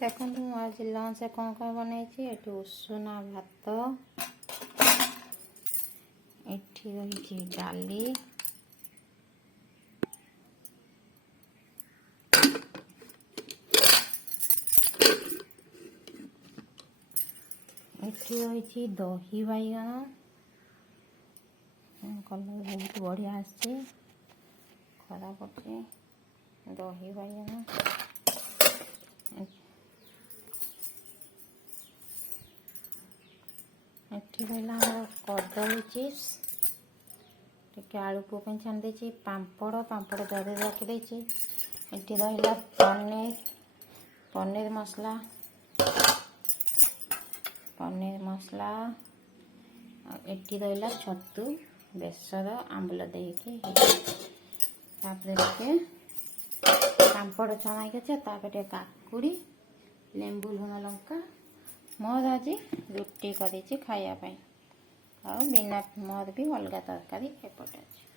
देखो आज लंच कौन कौन बनई उषुना भात एठी रही डाली एठी रही दही बाइगण कलर बहुत बढ़िया आसे खरा पटे दही बाइगण एठी रहा कदली चिप्स टे आलू पुआ छाणी देती पापड़ पापड़ जरी रखी एठी रहा पनीर पनीर मसला एठी रहा छतु बेसर आंबुल देके पापड़ छणाई के काकुड़ी लेंबू लुण लंका मोर आज रुटी कर खायापी आ बिना मोर भी अलग तरकारी एपटे अच्छे।